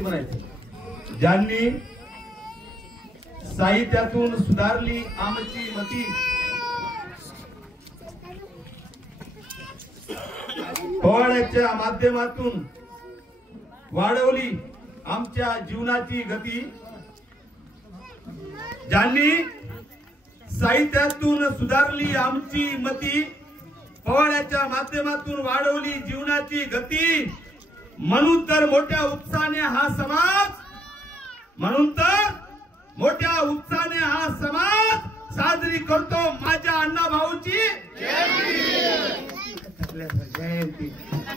गोष्टी म्हणायच्या. ज्यांनी साहित्यातून सुधारली आमची मती, पोवाड्याच्या माध्यमातून वाढवली आमच्या जीवनाची गती, ज्यांनी साहित्यातून सुधारली आमची मती, पोवाड्याच्या माध्यमातून वाढवली जीवनाची गती, म्हणून तर मोठ्या उत्साहाने हा समाज, म्हणून तर मोठ्या उत्साहाने हा समाज साजरी करतो माझ्या अण्णा भाऊची जयंती.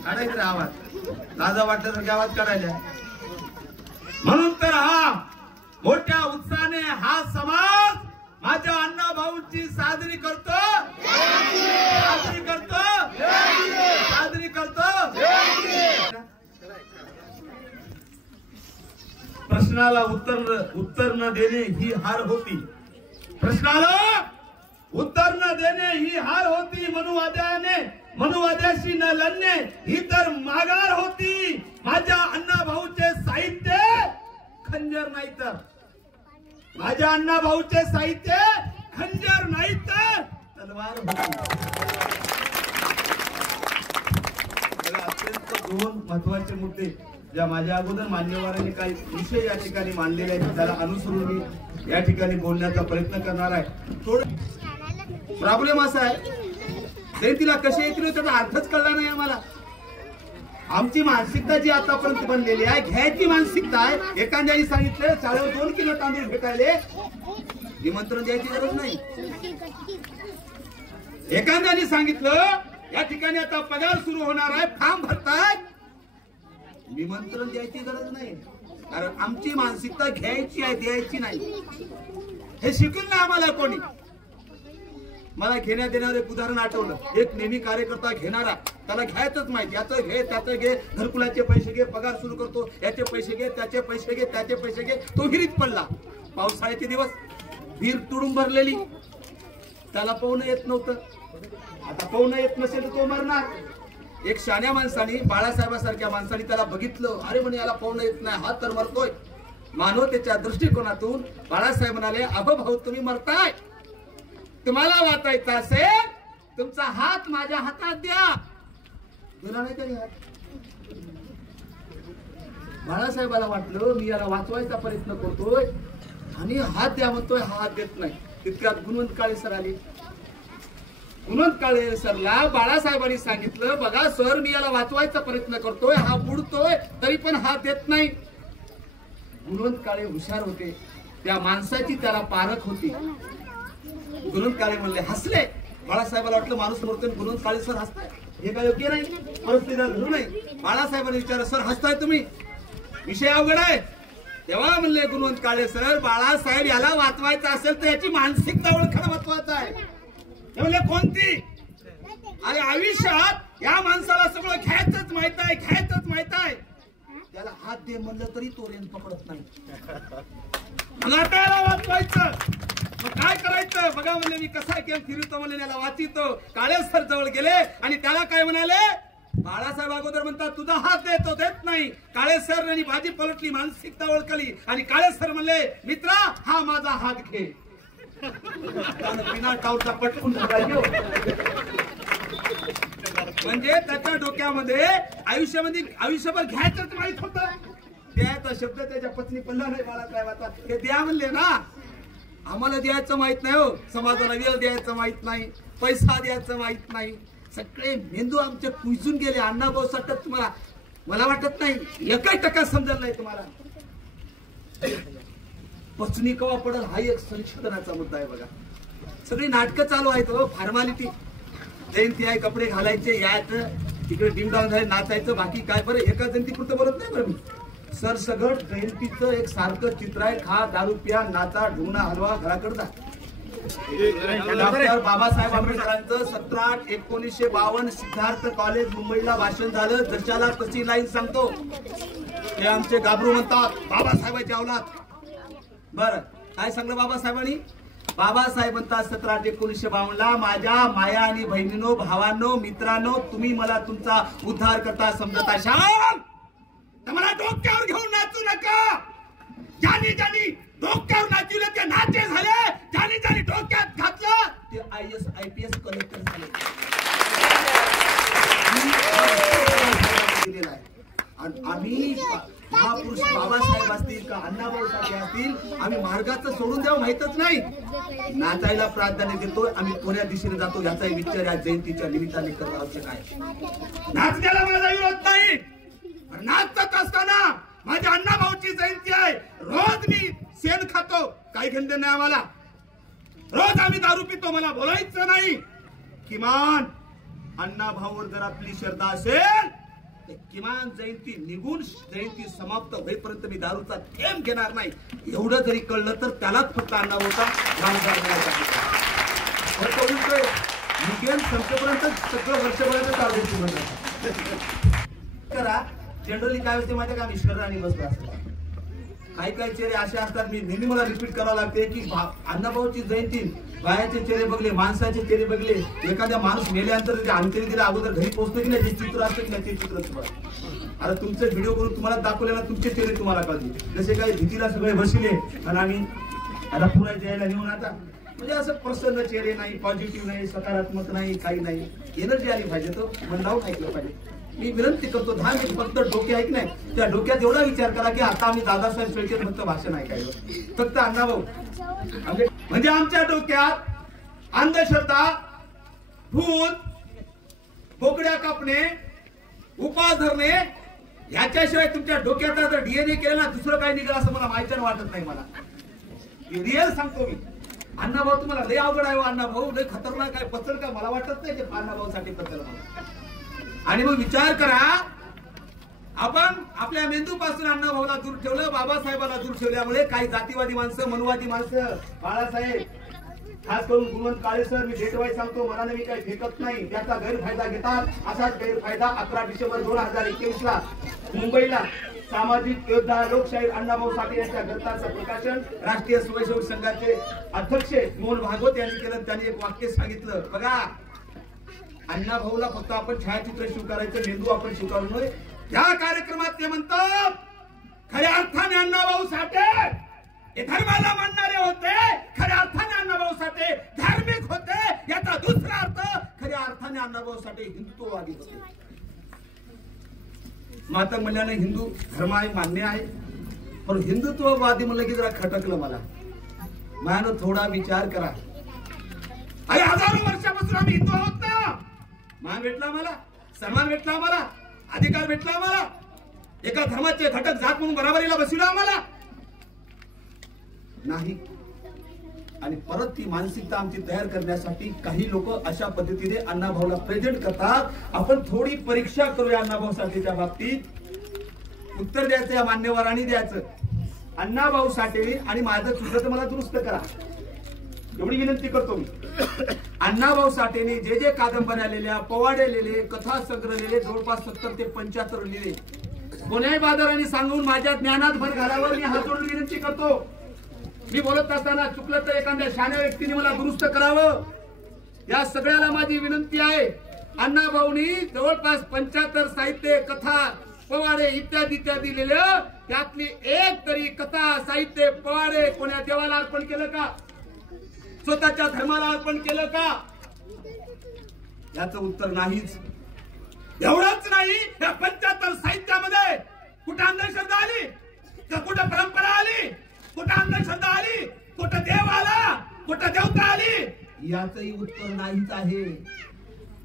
काढायचं आवाज, लाजा वाटलं तर आवाज काढायला. म्हणून तर हा मोठ्या उत्साहाने हा समाज माझ्या अण्णा भाऊची साजरी करतो, साजरी करतो, साजरी करतो. प्रश्नाला उत्तर न देणे ही हार होती, प्रश्नाला उत्तर न देणे ही हार होती, मनुवाद्याशी न लढणे ही तर माघार होती. माझ्या अण्णा भाऊचे साहित्य खंजर नाही तर, माझ्या अण्णा भाऊचे साहित्य खंजर नाही तर तलवार होती. अत्यंत दोन महत्वाचे मुद्दे ज्या माझ्या अगोदर मान्यवरांनी काही विषय या ठिकाणी मांडलेले आहेत, त्याला अनुसरून मी या ठिकाणी बोलण्याचा प्रयत्न करणार आहे. थोडं प्रॉब्लेम असा आहे, जयंतीला कसे येतील त्याचा अर्थच कळला नाही आम्हाला. आमची मानसिकता जी आतापर्यंत बनलेली आहे, घ्यायची मानसिकता आहे. एखाद्याने सांगितलं चाळ्यावर 2 किलो तांदूळ भेटायले, निमंत्रण द्यायची गरज नाही. एखाद्याने सांगितलं या ठिकाणी आता पगार सुरू होणार आहे, फॉर्म भरताय, निमंत्रण द्यायची गरज नाही. कारण आमची मानसिकता घ्यायची आहे, द्यायची नाही. हे शिकून ना आम्हाला कोणी. मला घेण्यात येणारे एक उदाहरण आठवलं. एक नेहमी कार्यकर्ता घेणारा, त्याला घ्यायचंच माहिती, याचं घे त्याचं घे, घरकुलाचे पैसे घे, पगार सुरू करतो, याचे पैसे घे, त्याचे पैसे घे, त्याचे पैसे घे. तो विहिरीत पडला. पावसाळ्याचे दिवस, विहीर तुडून भरलेली, त्याला पोहणं येत नव्हतं. आता पोहणं येत नसेल तर तो मरणार. एक शाण्या माणसाने, बाळासाहेबासारख्या माणसाने त्याला बघितलं. अरे म्हणे याला पोहणं येत नाही, हा तर मरतोय. मानवतेच्या दृष्टिकोनातून बाळासाहेब म्हणाले, अबो भाऊ तुम्ही मरताय, तुम्हाला वाचायचं असेल तुमचा हात माझ्या हातात द्या. दिला नाही तरी हात. बाळासाहेबाला वाटलं मी याला वाचवायचा प्रयत्न करतोय आणि हात द्या म्हणतोय, हा हात देत नाही. तितक्यात गुणवंत काळे सर आले. गुणवंत काळे सरला बाळासाहेबांनी सांगितलं, बघा सर मी याला वाचवायचा प्रयत्न करतोय, हा बुडतोय तरी पण हात देत नाही. गुणवंत काळे हुशार होते, त्या माणसाची त्याला पारख होती. गुणवंत काळे म्हणले, हसले. बाळासाहेबाला वाटलं माणूस मरतोय, गुणवंत काळे सर हसताय, हे काय योग्य नाही, परिस्थिती घडू नये. बाळासाहेबांनी विचारलं, सर हसताय तुम्ही, विषय अवघड आहे. तेव्हा म्हणले गुणवंत काळे सर, बाळासाहेब याला वाचवायचं असेल तर याची मानसिकता ओळखणं महत्वाचं आहे. म्हणले कोणती? अरे आयुष्यात या माणसाला सगळं घ्यायचंच माहित आहे, घ्यायचंच माहित आहे, त्याला हात दे म्हणलं तरी तो रेन पकडत नाही. मला त्याला वाचवायचं, मग काय करायचं बघा. म्हणले मी कसा केम फिरतो, म्हणले याला वाचितो. काळे सर जवळ गेले आणि त्याला काय म्हणाले, बाळासाहेब अगोदर म्हणतात तुझा हात देतो, देत नाही. काळे सर यांनी भाजी पलटली, मानसिकता ओळखली आणि काळे सर म्हणले, मित्रा हा माझा हात घे. बिना टाऊचा पटकून म्हणजे त्याच्या डोक्यामध्ये आयुष्यभर घ्यायचंच माहित होतं. द्यायचा शब्द त्याच्या पत्नी पडला नाही. बाळासाहेबाचा हे द्या म्हणले ना, आम्हाला द्यायचं माहित नाही हो, समाजाला वेळ द्यायचं माहित नाही, पैसा द्यायचं माहित नाही. सगळे मेंदू आमचे कुजून गेले. अण्णाभाऊ सटत तुम्हाला मला वाटत नाही 1% समजलं नाही तुम्हाला. पचनी कवा पडल हा एक संशोधनाचा मुद्दा आहे बघा. सगळी नाटकं चालू आहेत हो, फॉर्मॅलिटी. जयंती आहे, कपडे घालायचे, यायचं तिकडे डिमडाऊन झाले, नाचायचं, बाकी काय. बरं एका जयंतीपुरतं बोलत नाही बरं मी. सरसगट जयंतीचं एक सारखं चित्र आहे. खा, दारू प्या, नाचा, ढुंगणा हलवा, घराकडे जा. डॉक्टर बाबासाहेब आंबेडकरांचं 17/8/1952 सिद्धार्थ कॉलेज मुंबईला भाषण झालं. जशाला तशी लाईन सांगतो. ते आमचे गाबरू म्हणतात बाबासाहेबांच्या अवलाद. बरं काय सांगलं बाबासाहेबांनी? बाबासाहेब म्हणतात 17/8/1952 माझ्या माया आणि बहिणीनो, भावांनो, मित्रांनो, तुम्ही मला तुमचा उद्धार करता समजत असाल तर मला डोक्यावर घेऊन नाचू नका. महापुरुष बाबासाहेब असतील का अण्णाभाऊ साठे असतील, आम्ही मार्गाचं सोडून द्यावं माहितच नाही, नाचायला प्राधान्य देतो, आम्ही कोण्या दिशेने जातो याचाही विचार या जयंतीच्या निमित्ताने करणं आवश्यक आहे. नाचण्याला माझा विरोध नाही, नाचत असताना माझ्या अण्णाभाऊची जयंती आहे, रोज मी शेण खातो, काही खंड नाही आम्हाला, रोज आम्ही दारू पितो, मला बोलायचं नाही. किमान अण्णाभाऊवर जर आपली श्रद्धा असेल तर किमान जयंती निघून जयंती समाप्त होईपर्यंत मी दारूचा थेंब घेणार नाही, एवढं जरी कळलं तर त्यालाच फक्त अण्णाभाऊचा निघेल संपेपर्यंत सगळं वर्षभराचं चालू करा. जनरली काय होते माहिती का, विश्वर आणि बसला असतो, काही काही चेहरे असे असतात, मी नेहमी मला रिपीट करावं लागते की अण्णाभाऊची जयंती बायाचे चेहरे बघले, माणसाचे चेहरे बघले, एखाद्या माणूस मेल्यानंतर अंत्यविधी दिला अगोदर घरी पोहोचतो की नाही, जे चित्र असतं की नाही ते चित्र तुम्हाला आता तुमचे व्हिडिओ करून तुम्हाला दाखवलेला तुमचे चेहरे तुम्हाला कळतील, जसे काही भीतीला सगळे बसले आणि आम्ही आता पुन्हा यायला नेऊन आता म्हणजे असं प्रसन्न चेहरे नाही, पॉझिटिव्ह नाही, सकारात्मक नाही, काही नाही, एनर्जी आली पाहिजे, तो मन लावून ऐकलं पाहिजे. मी विनंती करतो 10 मिनिट फक्त डोके ऐक नाही, त्या डोक्यात एवढा विचार करा की आता आम्ही दादासाहेब शेळके फक्त भाषण ऐकायचं, फक्त अण्णाभाऊ म्हणजे आमच्या डोक्यात अंधश्रद्धा, भूत, बोकड्या कापणे, उपास धरणे याच्याशिवाय तुमच्या डोक्यात जर डीएनए केलं ना दुसरं काही निघालं असं मला माहिती वाटत नाही. मला रिअल सांगतो मी, अण्णाभाऊ तुम्हाला लय अवघड आहे, अण्णाभाऊ लय खतरनाक आहे, पचल का मला वाटत नाही ते अण्णाभाऊसाठी पचल मला. आणि मग विचार करा, आपण आपल्या मेंदूपासून अण्णाभाऊला दूर ठेवलं, बाबासाहेबाला दूर ठेवल्यामुळे काही जातीवादी माणसं, मनवादी माणसं, बाळासाहेब खास करून गुणवंत काळे सर, मी भेटवाय सांगतो, मला मी काही फेकत नाही, त्याचा गैरफायदा घेतात. असाच गैरफायदा 11 डिसेंबर 2021 मुंबईला सामाजिक योद्धा लोकशाहीर अण्णाभाऊ साठे यांच्या ग्रंथाचं प्रकाशन राष्ट्रीय स्वयंसेवक संघाचे अध्यक्ष मोहन भागवत यांनी केलं. त्यांनी एक वाक्य सांगितलं, बघा अण्णाभाऊला फक्त आपण छायाचित्र स्वीकारायचं, मेंदू आपण स्वीकारू नये. त्या कार्यक्रमात ते म्हणतात, खऱ्या अर्थाने अण्णाभाऊ साठे हे धर्माला मानणारे होते, खऱ्या अर्थाने अण्णाभाऊ साठे धार्मिक होते, याचा दुसरा अर्थ खऱ्या अर्थाने अण्णाभाऊ साठे हिंदुत्ववादी होते. माता म्हणल्याने हिंदू धर्म आहे, मान्य आहे, पण हिंदुत्ववादी म्हणलं की जरा खटकलं मला. मायानं थोडा विचार करा, अरे हजारो वर्षापासून आम्ही हिंदू आहोत ना, मान भेटला आम्हाला, सन्मान भेटला आम्हाला, अधिकार भेटला आम्हाला, एका धर्माचे घटक जात म्हणून बराबरीला बसविला आम्हाला नाही. आणि परत ती मानसिकता आमची तयार करण्यासाठी काही लोक अशा पद्धतीने अण्णाभाऊला प्रेझेंट करतात. आपण थोडी परीक्षा करूया अण्णाभाऊ साठेच्या बाबतीत, उत्तर द्यायचं या मान्यवरांनी द्यायचं. अण्णाभाऊ साठे आणि माझं चुकलं तर मला दुरुस्त करा एवढी विनंती करतो मी. अण्णाभाऊ साठेने जे जे कादंबऱ्या लिहिल्या, पोवाडे लिहिले, कथा संग्रह लिहिले, जवळपास 70 ते 75 लिहिले. कोण्याही बाजाराने सांगून माझ्या ज्ञानात भर घालावर मी हात जोडून विनंती करतो. मी बोलत असताना चुकलं तर एखाद्या शाण्या व्यक्तीने मला दुरुस्त करावं, या सगळ्याला माझी विनंती आहे. अण्णाभाऊनी जवळपास 75 साहित्य, कथा, पोवाडे इत्यादी इत्यादी लिहिलं, त्यातली एक तरी कथा, साहित्य, पोवाडे कोण्या देवाला अर्पण केलं का, स्वतःच्या धर्माला अर्पण केलं का? याचं उत्तर नाहीच. एवढंच नाही, या 75 साहित्यामध्ये कुठं अंधश्रद्धा आली का, कुठं परंपरा आली, कुठं अंधश्रद्धा आली, कुठं देव आला, कुठं देवता आली, याचंही उत्तर नाहीच आहे.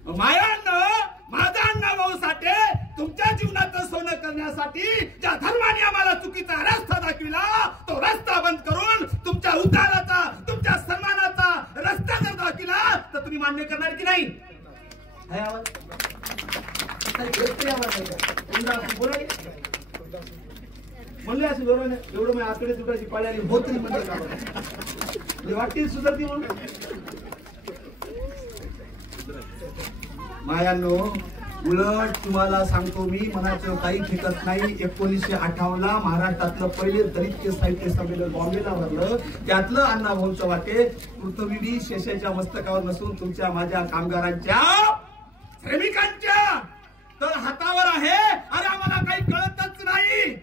मायानं माझा अण्णाभाऊ साठे तुमच्या जीवनाचं सोनं करण्यासाठी ज्या धर्माने आम्हाला चुकीचा रस्ता दाखविला, तो रस्ता बंद करून तुमच्या उद्धाराचा, तुमच्या सन्मानाचा रस्ता जर दाखविला तर तुम्ही मान्य करणार की नाही? म्हणले असं बरोबर, एवढं मी आकडे तुटायची पाळी आली होत नाही म्हणजे वाटतील सुधारती म्हणून. मायानो, उलट तुम्हाला सांगतो मी, मनाचं काही ठिकत नाही. 1958 महाराष्ट्रातलं पहिले दलित साहित्य संमेलन बॉम्बेला भरलं, त्यातलं अण्णाभाऊंचं वाटे पृथ्वी शेषाच्या मस्तकावर नसून तुमच्या माझ्या कामगारांच्या, श्रमिकांच्या तर हातावर आहे. अरे आम्हाला काही कळतच नाही.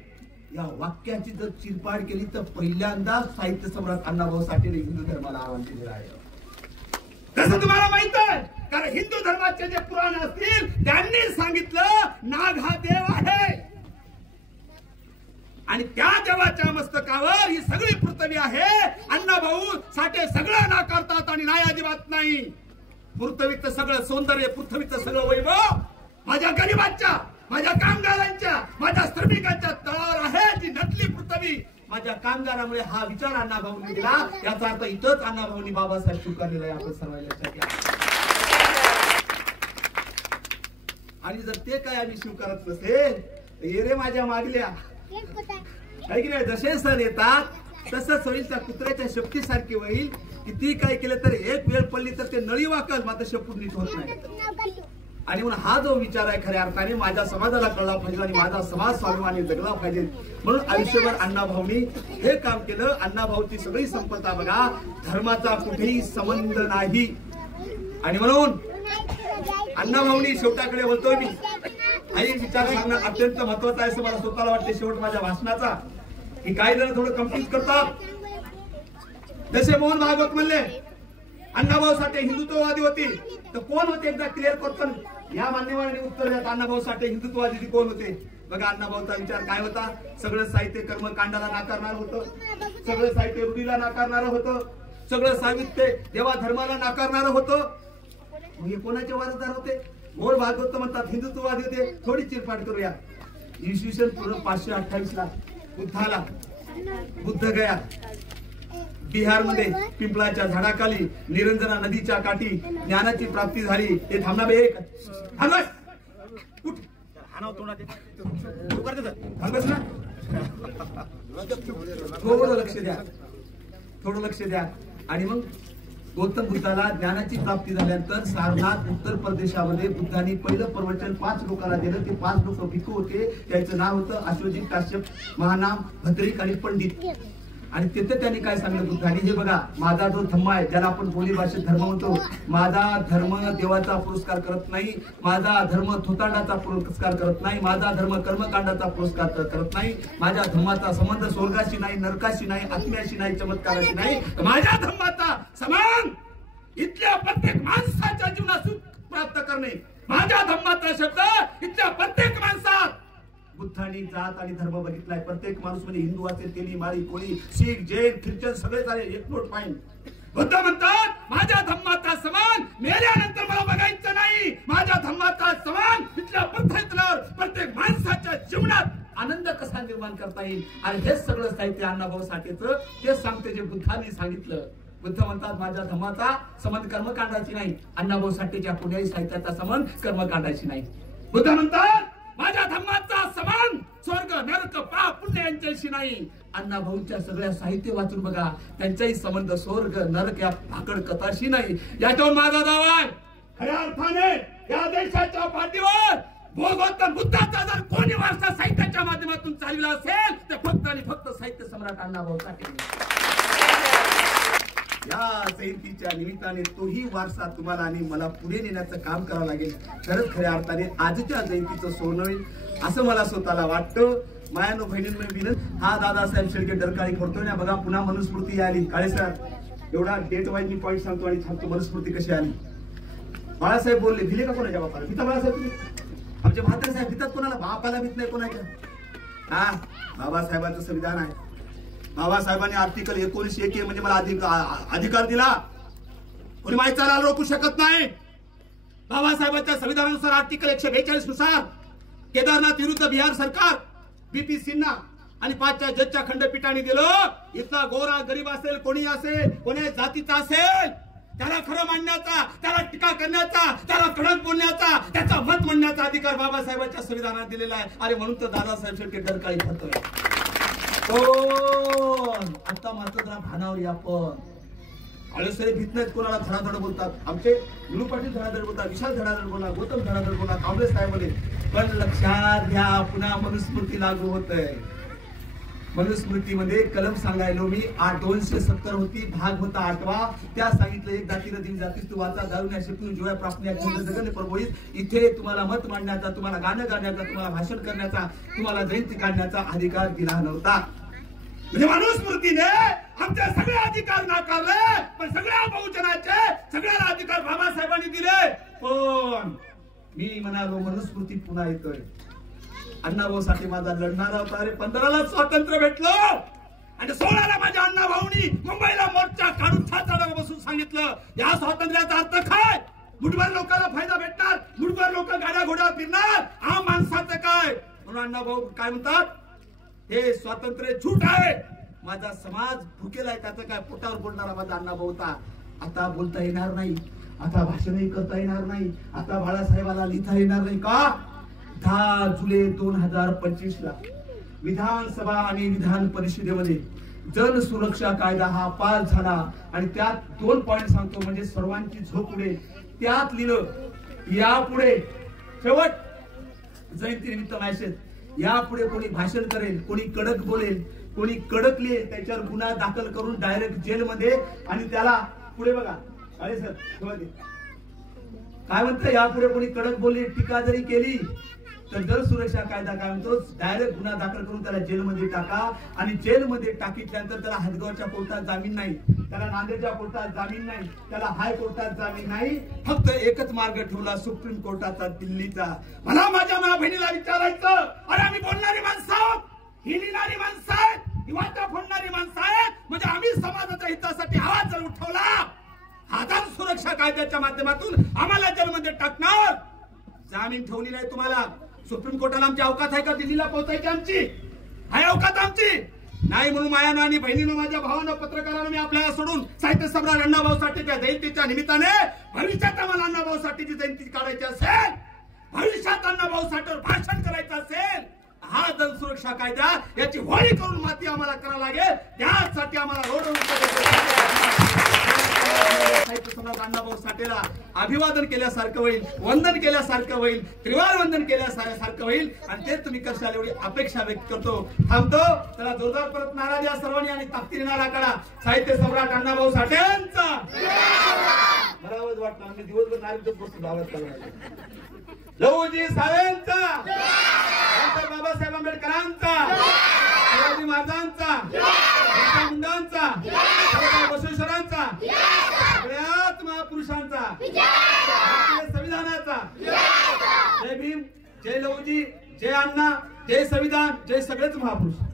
या वाक्याची जर चिरपाड केली तर पहिल्यांदा साहित्य सम्राट अण्णाभाऊ साठेने हिंदू धर्माला आव्हान दिलेलं आहे. कसं तुम्हाला माहित आहे, कारण हिंदू धर्माचे जे पुराण असतील त्यांनी सांगितलं नाग हा देव आहे. आणि त्या देवाच्या मस्तकावर ही सगळी पृथ्वी आहे. अण्णाभाऊ साठे सगळं नाकारतात आणि नाही अजिबात नाही. पृथ्वीचं सगळं सौंदर्य, पृथ्वीचं सगळं वैभव माझ्या गरिबांच्या, माझ्या कामगारांच्या, माझ्या श्रमिकांच्या तळावर आहे. जी नटली पृथ्वी माझ्या कामगारामुळे हा विचार अण्णाभाऊंनी दिला. याचा अर्थ इथंच अण्णाभाऊंनी बाबासाहेब स्वीकारलेला आहे. आपण सर्वांना लक्षात घ्या. आणि जर ते काय आम्ही स्वीकारत नसेल तर ये रे माझ्या मागल्या काय की नाही. जसे सण येतात तसंच होईल. त्या कुत्र्याच्या शक्तीसारखी होईल. किती काय केलं तर एक वेळ पडली तर ते नळी वाकल, मात्र शेपूट नीट होत नाही. आणि म्हणून हा जो विचार आहे खऱ्या अर्थाने माझ्या समाजाला कळला पाहिजे आणि माझा समाज स्वाभिमानी जगला पाहिजे. म्हणून आयुष्यभर अण्णाभाऊंनी हे काम केलं. अण्णाभाऊची सगळी संपदा बघा, धर्माचा कुठेही संबंध नाही. आणि म्हणून अण्णाभाऊंनी शेवटाकडे बोलतोय मी. आणि विचार सांगणं अत्यंत महत्वाचं आहे असं मला स्वतःला वाटते. शेवट माझ्या भाषणाचा की काही जण थोडं कम्प्लीट करतात. जसे मोहन भागवत म्हणले अण्णाभाऊ साठे हिंदुत्ववादी होती, तर कोण होते एकदा क्लिअर करतो. या मान्यवरांनी उत्तर द्या. अण्णाभाऊ साठे हिंदुत्ववादी कोण होते? बघा अण्णाभाऊचा विचार काय होता. सगळं साहित्य कर्मकांडाला नाकारणार होतं, सगळं साहित्य रूढीला नाकारणार होतं, सगळं साहित्य देवा धर्माला नाकारणार होतं. हे कोणाचे वारसदार होते? मोहन भागवत म्हणतात हिंदुत्ववादी होते. थोडी चिरपाट करूया. इसवी सन पूर्व 528 ला बुद्धाला बुद्ध गया बिहार मध्ये पिंपळाच्या झाडाखाली निरंजना नदीच्या काठी ज्ञानाची प्राप्ती झाली. हे थांबणार एक थोडं लक्ष द्या, थोडं लक्ष द्या. आणि मग गौतम बुद्धाला ज्ञानाची प्राप्ती झाल्यानंतर सारनाथ उत्तर प्रदेशामध्ये बुद्धांनी पहिलं प्रवचन 5 लोकांना दिलं. ते 5 लोक भिक्खू होते. त्याचं नाव होतं अश्वजित, काश्यप, महानाम, भद्रिक आणि पंडित. आणि तिथे त्यांनी काय सांगितलं बुद्धांनी, हे बघा माझा जो धर्म आहे, ज्याला आपण बोली भाषेत धर्म म्हणतो, माझा धर्म देवाचा पुरस्कार करत नाही, माझा धर्म थोतांडाचा पुरस्कार करत नाही, माझा धर्म कर्मकांडाचा पुरस्कार करत नाही, माझ्या धर्माचा संबंध स्वर्गाशी नाही, नरकाशी नाही, आत्म्याशी नाही, चमत्काराशी नाही. माझ्या धर्माचा समान इथल्या प्रत्येक माणसाच्या जीवनात सुख प्राप्त करणे. माझ्या धर्माचा शब्द इथल्या प्रत्येक माणसात. बुद्धांनी जात आणि धर्म बघितलाय. प्रत्येक माणूस म्हणजे हिंदू असेल, तेली, माळी, कोळी, शीख, जैन, ख्रिश्चन सगळे झाले एक नोट पाहिजे. बुद्ध म्हणतात माझ्या धर्माचा समान मेल्यानंतर मला बघायचं नाही. माझ्या धर्माचा समान इथल्या पृथ्वीवर प्रत्येक माणसाच्या जीवनात आनंद कसा निर्माण करता येईल. आणि हेच सगळं साहित्य अण्णाभाऊ साठेचं तेच सांगते जे बुद्धांनी सांगितलं. बुद्ध म्हणतात माझ्या धर्माचा संबंध कर्मकांडाची नाही. अण्णाभाऊ साठेच्या पुण्याही साहित्याचा संबंध कर्मकांडाची नाही. बुद्ध म्हणतात माझ्या धर्माचा समान स्वर्ग, नरक, पाप, पुण्य यांच्याशी नाही. अण्णाभाऊंच्या सगळ्या साहित्य वाचून बघा, त्यांचाही संबंध स्वर्ग, नरक या भाकड कथाशी नाही. याच्यावर माझा दावा आहे. खऱ्या अर्थाने या देशाच्या पाठीवर गौतम बुद्धाचा जर कोणी वारसा साहित्याच्या माध्यमातून चालविला असेल तर फक्त आणि फक्त साहित्य सम्राट अण्णाभाऊ साठे. या जयंतीच्या निमित्ताने तोही वारसा तुम्हाला आणि मला पुढे नेण्याचं काम करावं लागेल. खरंच खऱ्या अर्थाने आजच्या जयंतीचं सोनं होईल असं मला स्वतःला वाटतं. मायानो बहिणींना विनंती, हा दादासाहेब शेळके डरकाळी करतोय ना बघा. पुन्हा मनुस्मृती आली. काळे सर एवढा डेट वाईज मी पॉईंट सांगतो आणि सांगतो मनुस्मृती कशी आली. बाळासाहेब बोलले दिले का कोणाच्या बापाला? पिता बाळासाहेब तुम्ही आमचे म्हातारे साहेब पितात कोणाला? बापाला भीत नाही कोणाच्या. हा बाबासाहेबांचं संविधान आहे. बाबासाहेबांनी आर्टिकल 19(1) म्हणजे मला अधिकार दिला. कोणी माहिती चालायला रोखू शकत नाही. बाबासाहेबांच्या संविधानानुसार आर्टिकल 142 नुसार केदारनाथ विरुद्ध बिहार सरकार BP सिन्हा आणि 5च्या जजच्या खंडपीठाने दिलं. इथला गोरा गरीब असेल, कोणी असेल, कोणी जातीचा असेल, त्याला खरं मांडण्याचा, त्याला टीका करण्याचा, त्याला कडक बोलण्याचा, त्याचा मत म्हणण्याचा अधिकार बाबासाहेबांच्या संविधानात दिलेला आहे. अरे म्हणून तर दादासाहेब शेळके डरकाळी करतोय. आता मात्र जरा भानावर या. पण आळसरे भीत नाहीत कोणाला. धडाधड बोलतात. आमचे गुरु पाटील धडाधड बोलतात, विशाल धडाधड बोला, गौतम धडाधड बोला, काँग्रेस साहेब बोले. पण लक्षात घ्या पुन्हा मनुस्मृती लागू होत आहे. मनुस्मृतीमध्ये कलम सांगायलो मी 270 होती, भाग होता 8वा. त्या सांगितलं एक जातीला दिन जातीस तू वाचा, दारुण्या शिकून जीवा प्राप्त जगन प्रभोईस. इथे तुम्हाला मत मांडण्याचा, तुम्हाला गाणं गाण्याचा, तुम्हाला भाषण करण्याचा, तुम्हाला जयंती काढण्याचा अधिकार दिला नव्हता. म्हणजे मनुस्मृतीने आमचे सगळे अधिकार नाकारले. पण सगळ्या बहुजनाचे सगळ्याला अधिकार बाबासाहेबांनी दिले. पण मी म्हणालो मनुस्मृती पुन्हा येतोय. अण्णाभाऊ साठे माझा लढणारा होता. अरे 15ला स्वातंत्र्य भेटलं आणि 16ला माझ्या अण्णाभाऊनी मुंबईला मोर्चा काढून छाताडावर बसून सांगितलं या स्वातंत्र्याचा अर्थ काय. मुठभर लोकांना फायदा भेटणार, मुठभर लोक गाड्या घोड्यावर फिरणार, हा माणसाचं काय. म्हणून अण्णाभाऊ काय म्हणतात, हे स्वातंत्र्य झूट आहे, माझा समाज भुकेला आहे, त्याचं काय पोटावर बोलणारा माझा अण्णाभाऊ होता. आता बोलता येणार नाही, आता भाषणही करता येणार नाही, आता बाळासाहेबाला लिहिता येणार नाही का. 10 जुलै 2025ला विधानसभा आणि विधान परिषदेमध्ये जन सुरक्षा कायदा हा पास झाला आणि त्यात 2 पॉइंट सांगतो म्हणजे सर्वांची झोप उडेल. त्यात लिहिलं यापुढे शेवट जयंती निमित्त मॅसेज, यापुढे कोणी भाषण करेल, कोणी कडक बोलेल, कोणी कडक लिहेल त्याच्यावर गुन्हा दाखल करून डायरेक्ट जेलमध्ये आणि त्याला पुढे बघा. अरे सर काय म्हणतं, यापुढे कोणी कडक बोलली टीका जरी केली तर जन सुरक्षा कायदा काय म्हणतो डायरेक्ट गुन्हा दाखल करून त्याला जेलमध्ये टाका आणि जेलमध्ये टाकील्यानंतर त्याला हदगावच्या कोर्टात जामीन नाही, त्याला नांदेडच्या कोर्टात जामीन नाही, त्याला हायकोर्टात जामीन नाही. फक्त एकच मार्ग ठेवला सुप्रीम कोर्टाचा, दिल्लीचा. मला माझ्या मा बहिणीला विचारायचं, अरे आम्ही बोलणारी माणसं आहोत, ही लिहिणारी माणसं आहेत, ही वाटा फोडणारी माणसं आहेत, म्हणजे आम्ही समाजाच्या हितासाठी आवाज जर उठवला हा जन सुरक्षा कायद्याच्या माध्यमातून आम्हाला जेलमध्ये टाकणार. जामीन ठेवली नाही तुम्हाला. सुप्रीम कोर्टाला आमची अवकात आहे का दिल्लीला पोहोचायची? आमची आहे अवकात आमची नाही. म्हणून मायानं आणि बहिणीनं माझ्या भावानं पत्रकारांना मी आपल्याला सोडून साहित्य सम्राट अण्णाभाऊ साठेच्या जयंतीच्या निमित्ताने भविष्यात आम्हाला अण्णाभाऊ साठेची जयंती काढायची असेल, भविष्यात अण्णाभाऊ साठेवर भाषण करायचं असेल, हा जन सुरक्षा कायदा याची होळी करून माती आम्हाला करावं लागेल. त्यासाठी आम्हाला साहित्य सम्राट अण्णाभाऊ साठेला अभिवादन केल्यासारखं होईल, वंदन केल्यासारखं होईल, त्रिवार वंदन केल्यासारखं होईल आणि ते तुम्ही करशाल एवढी अपेक्षा व्यक्त करतो. थांबतो. त्याला जोरदार परत नारा द्या सर्वांनी आणि ताकदीने नारा काढा. साहित्य सम्राट अण्णाभाऊ साठेंचा मला आवाज वाटला, आम्ही दिवसभर नारीत बसतो आवाज करायला. लहुजी साहेबांचा, डॉक्टर बाबासाहेब आंबेडकरांचा, शिवाजी महाराजांचा, बिरसा मुंडांचा, बसवेश्वरांचा, सगळ्यात महापुरुषांचा, भारतीय संविधानाचा. जय भीम, जय लहुजी, जय अण्णा, जय संविधान, जय सगळेच महापुरुष.